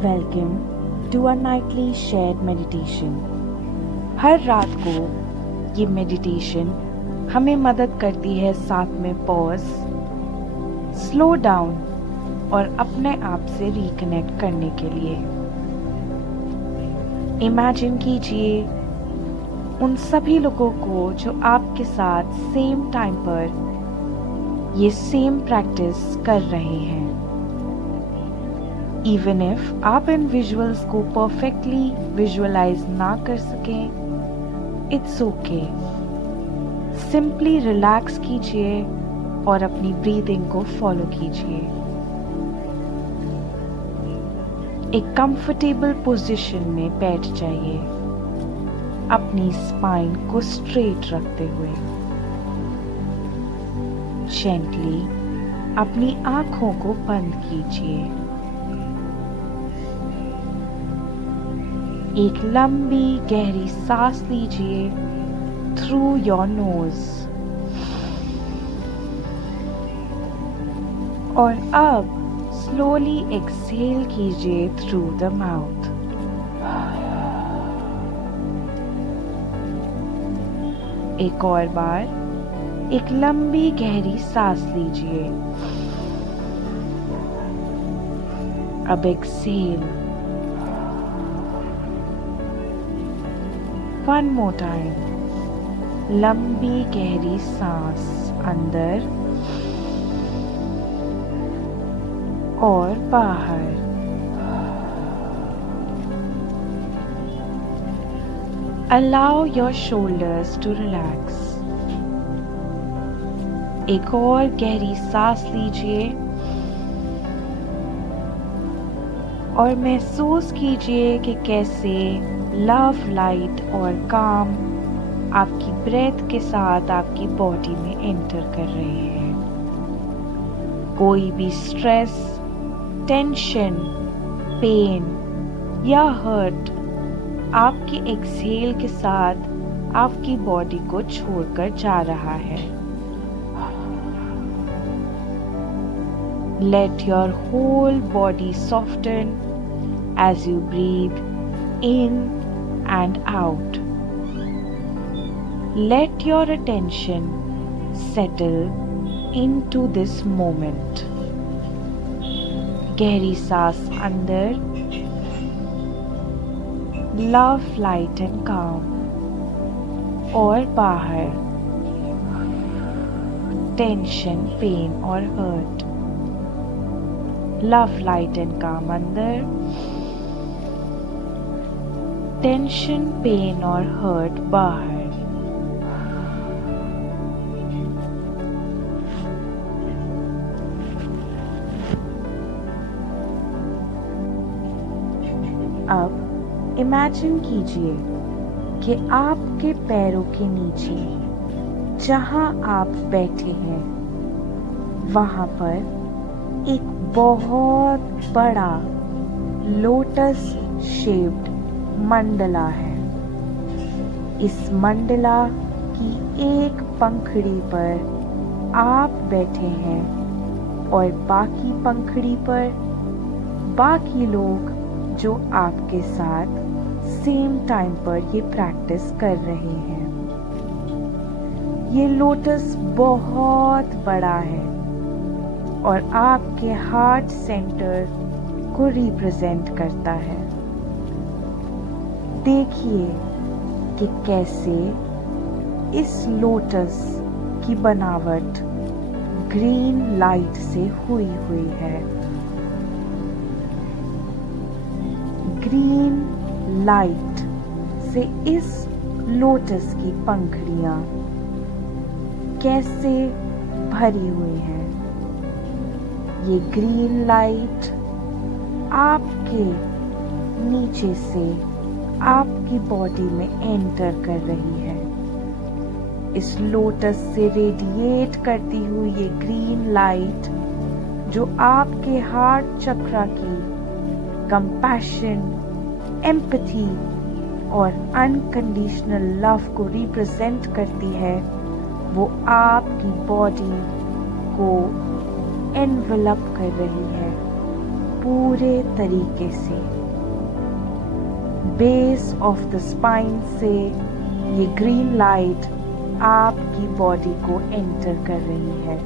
Welcome to a nightly shared meditation. हर रात को ये मेडिटेशन हमें मदद करती है साथ में पॉज, स्लो डाउन और अपने आप से रिकनेक्ट करने के लिए। इमेजिन कीजिए उन सभी लोगों को जो आपके साथ सेम टाइम पर ये सेम प्रैक्टिस कर रहे हैं। इवन इफ आप इन विजुअल्स को परफेक्टली विजुअलाइज ना कर सकें, इट्स ओके। सिंपली रिलैक्स कीजिए और अपनी ब्रीदिंग को फॉलो कीजिए। एक कंफर्टेबल पोजीशन में बैठ जाइए, अपनी स्पाइन को स्ट्रेट रखते हुए। जेंटली अपनी आंखों को बंद कीजिए। एक लंबी गहरी सांस लीजिए थ्रू योर नोज और अब स्लोली एक्सहेल कीजिए थ्रू द माउथ। एक और बार एक लंबी गहरी सांस लीजिए। अब एक्सहेल। One more time. लंबी गहरी सांस अंदर और बाहर। Allow your shoulders to relax. एक और गहरी सांस लीजिए और महसूस कीजिए कि कैसे लव, लाइट और काम आपकी ब्रेथ के साथ आपकी बॉडी में एंटर कर रहे हैं। कोई भी स्ट्रेस, टेंशन, पेन या हर्ट आपके एक्सहेल के साथ आपकी बॉडी को छोड़कर जा रहा है। Let your whole body soften as you breathe in and out. Let your attention settle into this moment. गहरी सांस अंदर, love, light and calm, और बाहर टेंशन, पेन और हर्ट। लव, लाइट एंड काम अंदर, टेंशन, पेन और हर्ट बाहर। अब इमेजिन कीजिए कि आपके पैरों के नीचे जहां आप बैठे हैं वहां पर एक बहुत बड़ा लोटस शेप्ड मंडला है। इस मंडला की एक पंखड़ी पर आप बैठे हैं और बाकी पंखड़ी पर बाकी लोग जो आपके साथ सेम टाइम पर ये प्रैक्टिस कर रहे हैं। ये लोटस बहुत बड़ा है और आपके हार्ट सेंटर को रिप्रेजेंट करता है। देखिए कि कैसे इस लोटस की बनावट ग्रीन लाइट से हुई हुई है। ग्रीन लाइट से इस लोटस की पंखुड़ियां कैसे भरी हुई हैं। ये ग्रीन लाइट आपके नीचे से आपकी बॉडी में एंटर कर रही है। इस लोटस से रेडिएट करती हुई ये ग्रीन लाइट जो आपके हार्ट चक्रा की कंपैशन, एम्पैथी और अनकंडीशनल लव को रिप्रेजेंट करती है, वो आपकी बॉडी को एनवेलप कर रही है। पूरे तरीके से बेस ऑफ द स्पाइन से ये ग्रीन लाइट आपकी बॉडी को एंटर कर रही है।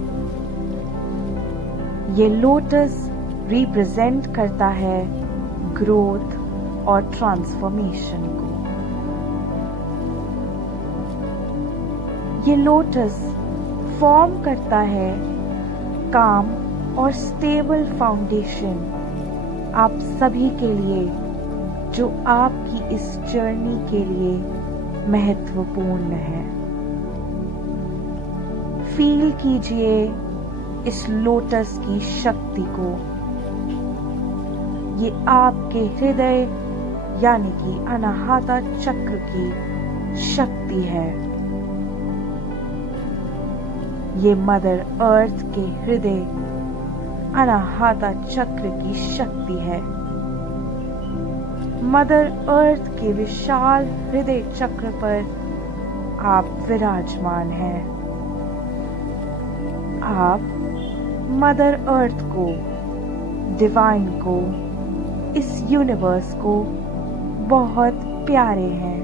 ये लोटस रिप्रेजेंट करता है ग्रोथ और ट्रांसफॉर्मेशन को। ये लोटस फॉर्म करता है काम और स्टेबल फाउंडेशन आप सभी के लिए, जो आपकी इस जर्नी के लिए महत्वपूर्ण है। फील कीजिए इस लोटस की शक्ति को। ये आपके हृदय यानी कि अनाहता चक्र की शक्ति है। ये मदर अर्थ के हृदय अनाहता चक्र की शक्ति है। मदर अर्थ के विशाल हृदय चक्र पर आप विराजमान हैं। आप मदर अर्थ को, डिवाइन को, इस यूनिवर्स को बहुत प्यारे हैं,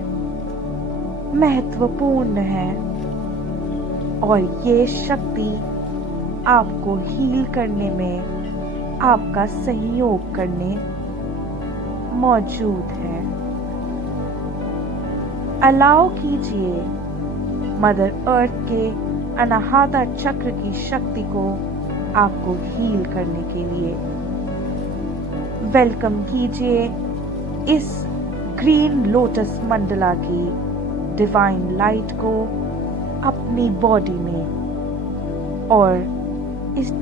महत्वपूर्ण हैं और ये शक्ति आपको हील करने में, आपका सहयोग करने मौजूद है। अलाउ कीजिए मदर अर्थ के अनाहता चक्र की शक्ति को आपको हील करने के लिए। वेलकम कीजिए इस ग्रीन लोटस मंडला की डिवाइन लाइट को अपनी बॉडी में और इस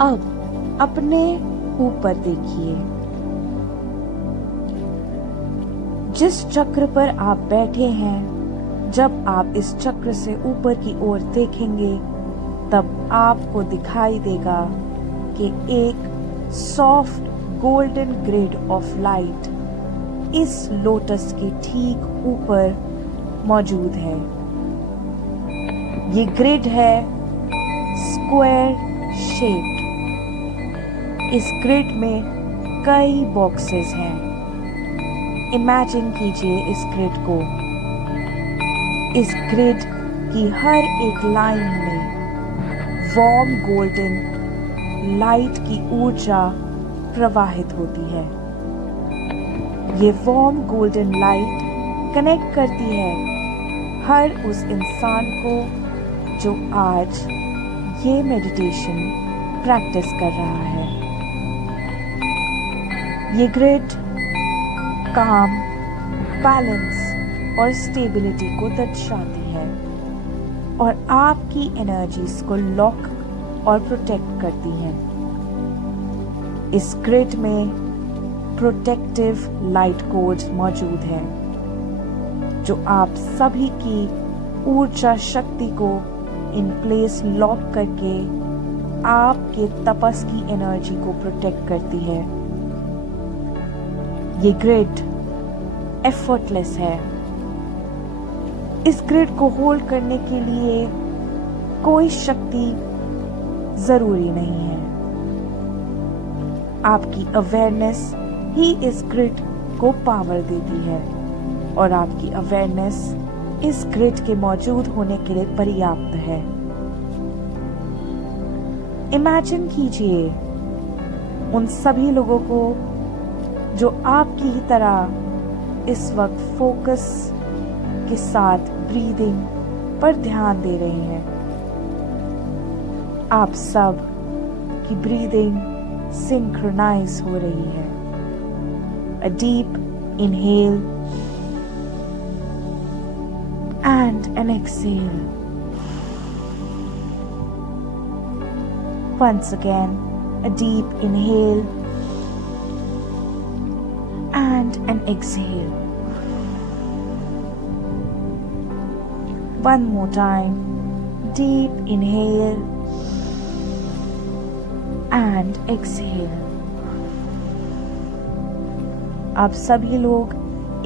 अब अपने ऊपर देखिए। जिस चक्र पर आप बैठे हैं, जब आप इस चक्र से ऊपर की ओर देखेंगे तब आपको दिखाई देगा कि एक soft golden grid of light इस लोटस के ठीक ऊपर मौजूद है। ये ग्रिड है स्क्वायर शेप। इस ग्रिड में कई बॉक्सेस हैं। इमेजिन कीजिए इस ग्रिड को। इस ग्रिड की हर एक लाइन में वार्म गोल्डन लाइट की ऊर्जा प्रवाहित होती है। ये वार्म गोल्डन लाइट कनेक्ट करती है हर उस इंसान को जो आज ये मेडिटेशन प्रैक्टिस कर रहा है। ये ग्रिड काम, बैलेंस और स्टेबिलिटी को दर्शाती है और आपकी एनर्जीज को लॉक और प्रोटेक्ट करती है। इस ग्रिड में प्रोटेक्टिव लाइट कोड्स मौजूद हैं जो आप सभी की ऊर्जा शक्ति को इन प्लेस लॉक करके आपके तपस की एनर्जी को प्रोटेक्ट करती है। ये ग्रिड एफर्टलेस है। इस ग्रिड को होल्ड करने के लिए कोई शक्ति जरूरी नहीं है। आपकी अवेयरनेस ही इस ग्रिड को पावर देती है और आपकी अवेयरनेस इस ग्रिड के मौजूद होने के लिए पर्याप्त है। इमेजिन कीजिए उन सभी लोगों को जो आपकी ही तरह इस वक्त फोकस के साथ ब्रीदिंग पर ध्यान दे रहे हैं। आप सब की ब्रीदिंग सिंक्रोनाइज हो रही है। A deep inhale and an exhale. Once again, a deep inhale and an exhale. One more time, deep inhale and exhale. आप सभी लोग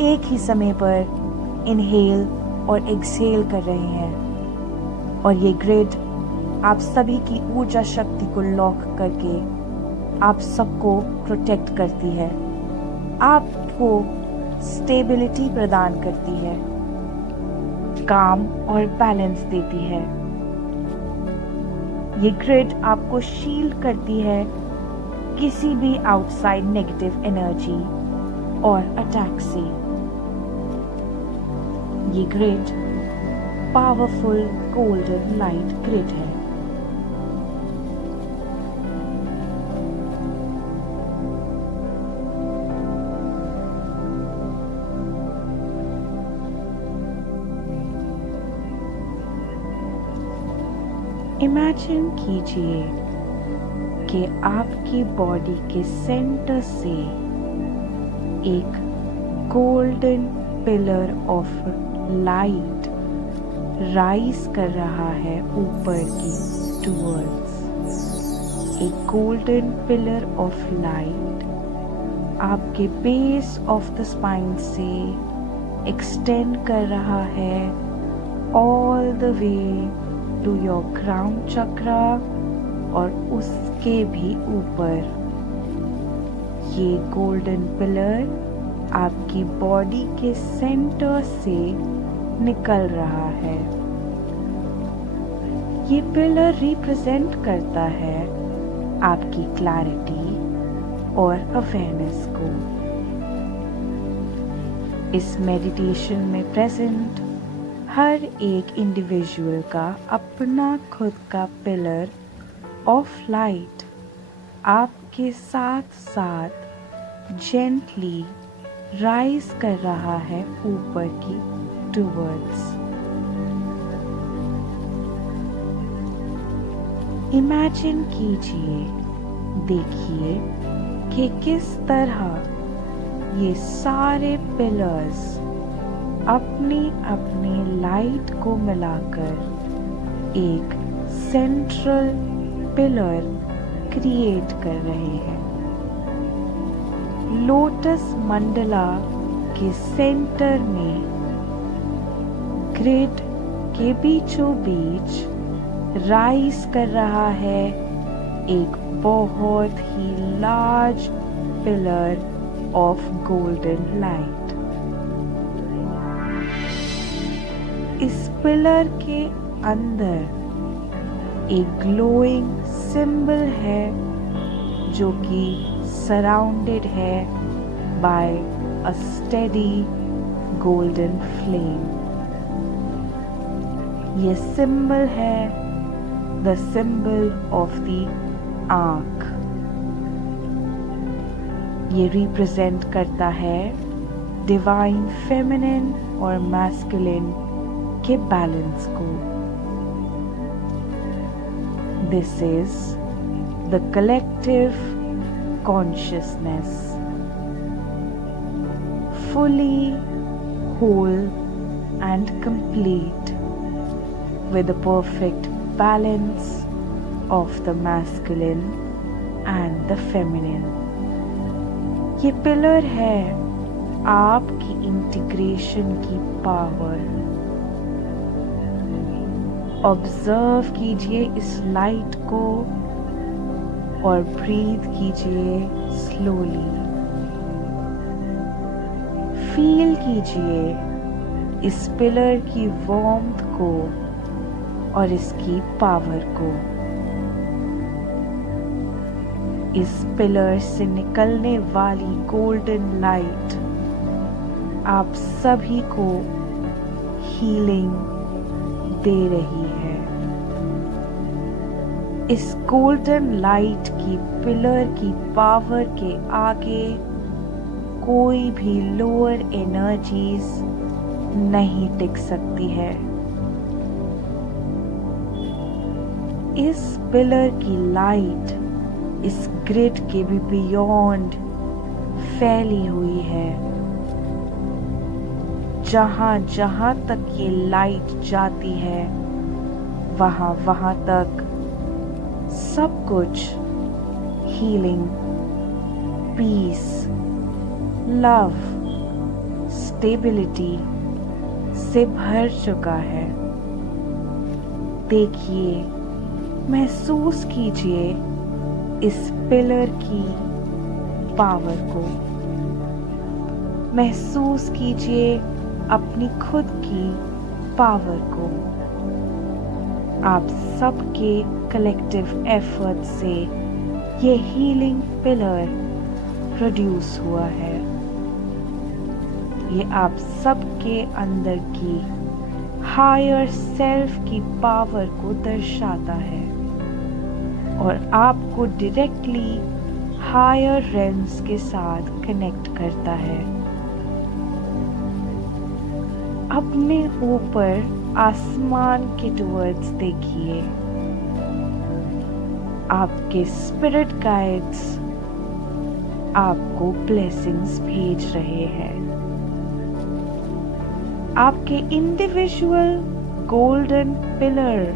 एक ही समय पर इनहेल और एक्सहेल कर रहे हैं और ये ग्रिड आप सभी की ऊर्जा शक्ति को लॉक करके आप सबको प्रोटेक्ट करती है, आपको स्टेबिलिटी प्रदान करती है, काम और बैलेंस देती है। ये ग्रिड आपको शील्ड करती है किसी भी आउटसाइड नेगेटिव एनर्जी और अटैक से। ये grid powerful golden light grid है। इमेजिन कीजिए कि आपकी बॉडी के सेंटर से एक golden pillar of light rise कर रहा है ऊपर की टुवर्ड्स। एक गोल्डन पिलर ऑफ लाइट आपके बेस ऑफ द स्पाइन से एक्सटेंड कर रहा है all the way to your crown chakra और उसके भी ऊपर। ये गोल्डन पिलर आपकी बॉडी के सेंटर से निकल रहा है। ये पिलर रिप्रेजेंट करता है आपकी क्लैरिटी और अवेयरनेस को। इस मेडिटेशन में प्रेजेंट हर एक इंडिविजुअल का अपना खुद का पिलर ऑफ लाइट आपके साथ साथ जेंटली राइज कर रहा है ऊपर की टुवर्ड्स। इमेजिन कीजिए, देखिए कि किस तरह ये सारे पिलर्स अपनी अपनी लाइट को मिलाकर एक सेंट्रल पिलर क्रिएट कर रहे हैं। लोटस मंडला के सेंटर में ग्रिड के बीचों बीच राइज कर रहा है एक बहुत ही large pillar of golden light. इस पिलर के अंदर एक ग्लोइंग सिंबल है जो कि सराउंडेड है by a steady golden flame. ये सिंबल है द सिंबल ऑफ द आंख। ये रिप्रेजेंट करता है डिवाइन फेमिनिन और मैस्कुलिन के बैलेंस को। This is the collective consciousness, fully whole and complete with a perfect balance of the masculine and the feminine. ये पिलर है आपकी इंटीग्रेशन की पावर। ऑब्जर्व कीजिए इस लाइट को और ब्रीथ कीजिए स्लोली। फील कीजिए इस पिलर की वार्मथ को और इसकी पावर को। इस पिलर से निकलने वाली गोल्डन लाइट आप सभी को हीलिंग दे रही है। इस गोल्डन लाइट की पिलर की पावर के आगे कोई भी लोअर एनर्जीज नहीं टिक सकती है। इस पिलर की लाइट इस ग्रिड के भी बियॉन्ड फैली हुई है। जहां जहां तक ये लाइट जाती है वहां वहां तक सब कुछ हीलिंग, पीस, लव, स्टेबिलिटी से भर चुका है। देखिए, महसूस कीजिए इस पिलर की पावर को। महसूस कीजिए अपनी खुद की पावर को। आप सबके कलेक्टिव एफर्ट से ये हीलिंग पिलर प्रोड्यूस हुआ है। ये आप सबके अंदर की हायर सेल्फ की पावर को दर्शाता है और आपको डायरेक्टली हायर रेल्म्स के साथ कनेक्ट करता है। अपने ऊपर आसमान के टुवर्ड्स देखिए। आपके स्पिरिट गाइड्स आपको ब्लेसिंग्स भेज रहे हैं। आपके इंडिविजुअल गोल्डन पिलर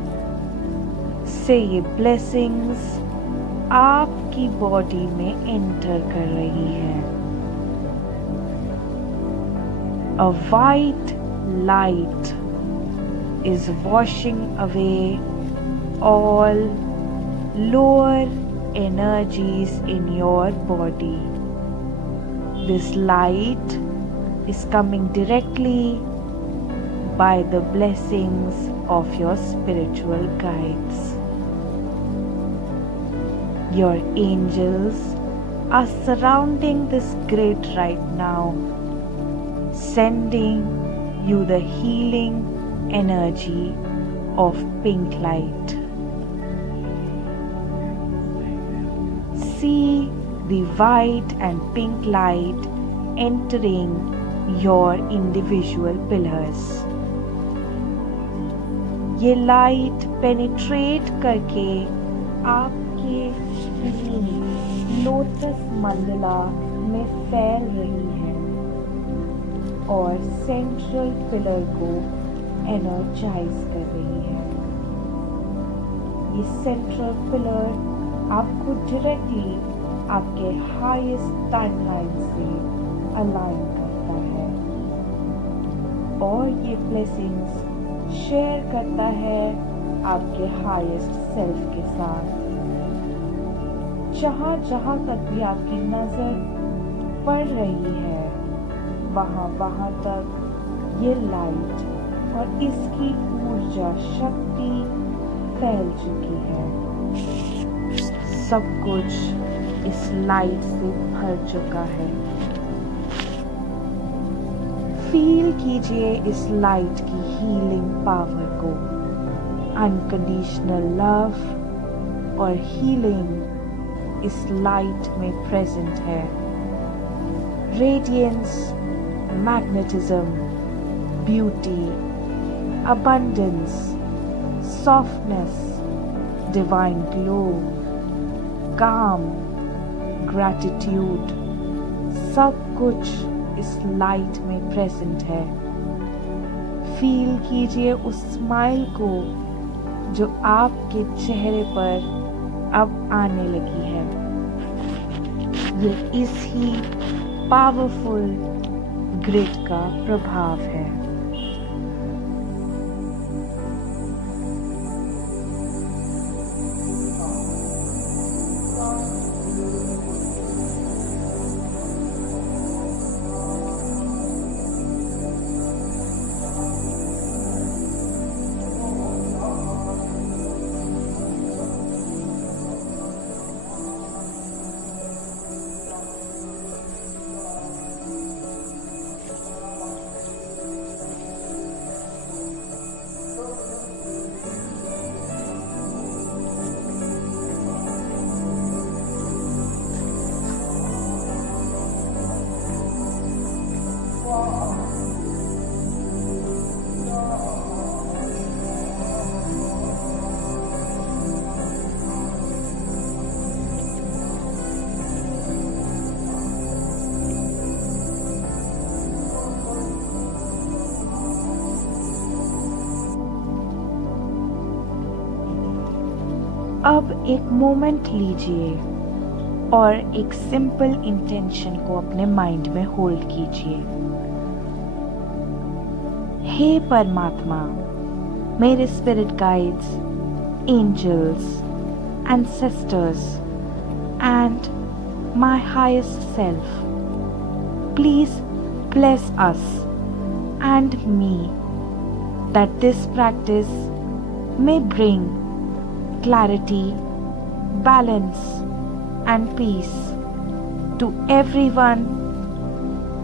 से ये ब्लेसिंग्स आपकी बॉडी में एंटर कर रही है। A white light is washing away all lower energies in your body. This light is coming directly by the blessings of your spiritual guides. Your angels are surrounding this grid right now, sending you the healing energy of pink light. See the white and pink light entering your individual pillars. ये light penetrate करके आपके lotus Mandla में फैल रही है और central pillar को energise कर रही है। ये सेंट्रल पिलर आपको डायरेक्टली आपके हाईएस्ट टाइमलाइन से अलाइन करता है और ये ब्लेसिंग्स शेयर करता है आपके हाईएस्ट सेल्फ के साथ। जहाँ जहाँ तक भी आपकी नजर पड़ रही है वहाँ तक ये लाइट और इसकी ऊर्जा शक्ति फैल चुकी है। सब कुछ इस लाइट से भर चुका है। फील कीजिए इस लाइट की हीलिंग पावर को। अनकंडीशनल लव और हीलिंग इस लाइट में प्रेजेंट है। Radiance, magnetism, beauty, abundance, softness, divine glow, calm, gratitude, सब कुछ इस लाइट में प्रेजेंट है। फील कीजिए उस स्माइल को जो आपके चेहरे पर अब आने लगी है। ये इस ही पावरफुल ग्रिड का प्रभाव है। अब एक मोमेंट लीजिए और एक सिंपल इंटेंशन को अपने माइंड में होल्ड कीजिए। हे परमात्मा, मेरे spirit guides, angels, ancestors and my highest self, please bless us and me that this practice may bring clarity, balance and peace to everyone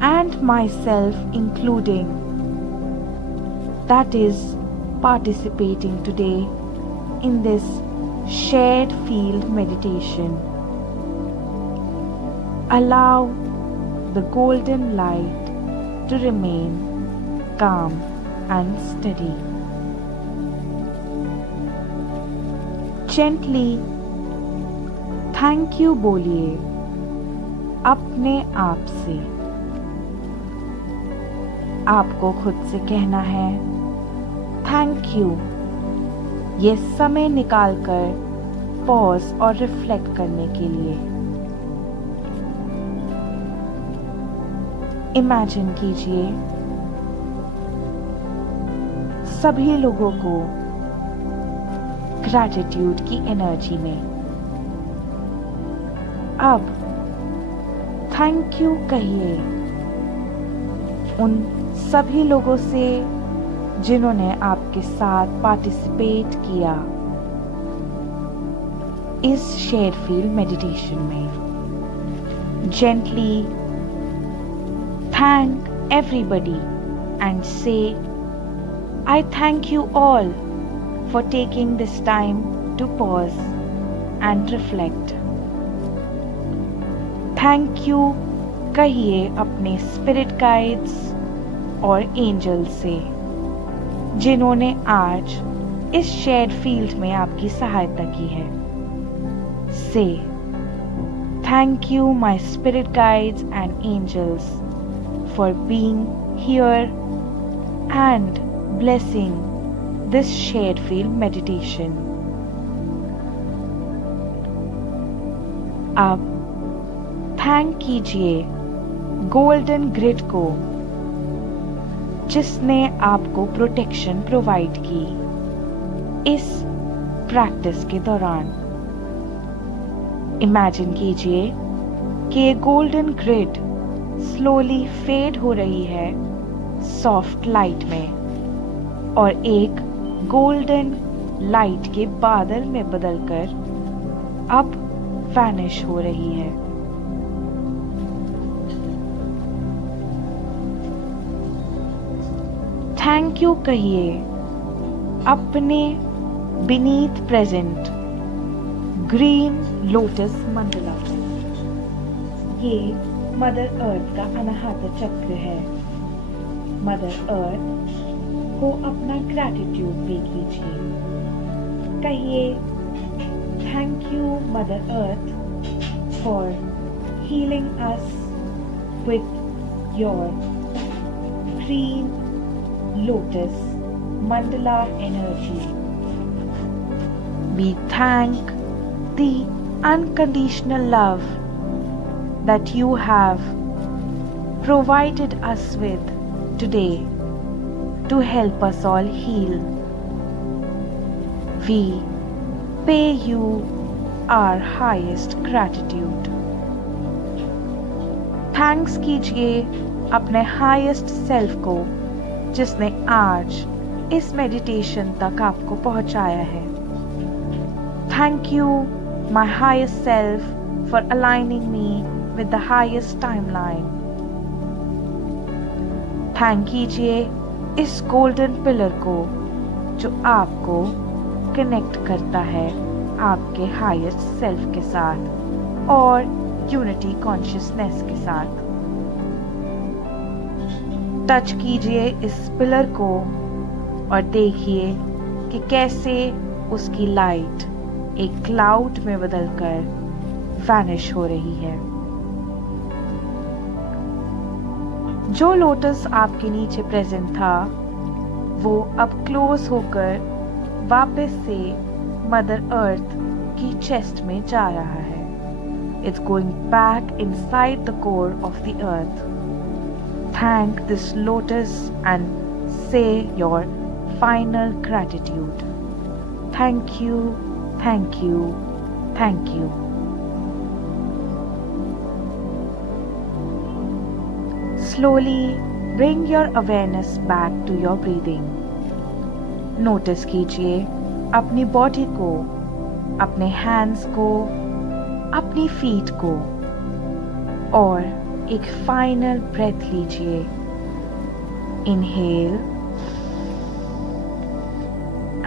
and myself including, that is participating today in this shared field meditation. Allow the golden light to remain calm and steady. Gently thank you बोलिए अपने आप से। आपको खुद से कहना है thank you, ये समय निकालकर पॉज और रिफ्लेक्ट करने के लिए। इमेजिन कीजिए सभी लोगों को ग्रैटिट्यूड की एनर्जी में। अब थैंक यू कहिए उन सभी लोगों से जिन्होंने आपके साथ पार्टिसिपेट किया इस शेयर फील्ड मेडिटेशन में। Gently thank everybody and say, I thank you all for taking this time to pause and reflect. Thank you कहिए अपने स्पिरिट गाइड्स और एंजल्स से जिन्होंने आज इस शेयर्ड फील्ड में आपकी सहायता की है। Say, thank you my spirit guides and angels for being here and blessing this shared field meditation. अब थैंक कीजिए गोल्डन ग्रिड को जिसने आपको प्रोटेक्शन प्रोवाइड की इस प्रैक्टिस के दौरान। इमेजिन कीजिए कि ये गोल्डन ग्रिड स्लोली फेड हो रही है सॉफ्ट लाइट में और एक गोल्डन लाइट के बादल में बदलकर अब वैनिश हो रही है। थैंक यू कहिए अपने beneath present green lotus Mandla को। ये मदर अर्थ का अनाहत चक्र है। मदर अर्थ को अपना ग्रैटिट्यूड पे कीजिए। कहिए thank you mother earth for healing us with your green lotus mandala energy. We thank the unconditional love that you have provided us with today to help us all heal. We pay you our highest gratitude. Thanks कीजिए अपने highest self को जिसने आज इस meditation तक आपको पहुंचाया है। Thank you my highest self for aligning me with the highest timeline. Thank कीजिए इस गोल्डन पिलर को जो आपको कनेक्ट करता है आपके हाईएस्ट सेल्फ के साथ और यूनिटी कॉन्शियसनेस के साथ। टच कीजिए इस पिलर को और देखिए कि कैसे उसकी लाइट एक क्लाउड में बदलकर वैनिश हो रही है। जो लोटस आपके नीचे प्रेजेंट था वो अब क्लोज होकर वापस से मदर अर्थ की चेस्ट में जा रहा है। It's going back inside the core of the earth. Thank this lotus and say your final gratitude. Thank you, thank you, thank you. Slowly bring your awareness back to your breathing. Notice कीजिए अपनी body को, अपने hands को, अपनी feet को और एक final breath लीजिए। Inhale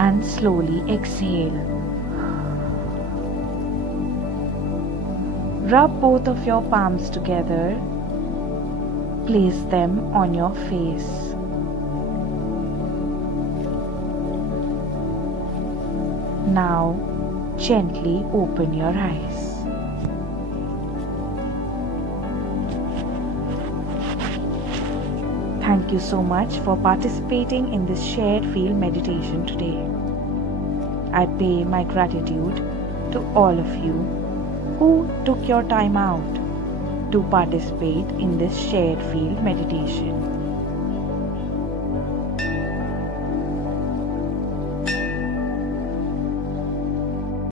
and slowly exhale. Rub both of your palms together. Place them on your face. Now gently open your eyes. Thank you so much for participating in this shared field meditation today. I pay my gratitude to all of you who took your time out to participate in this shared field meditation.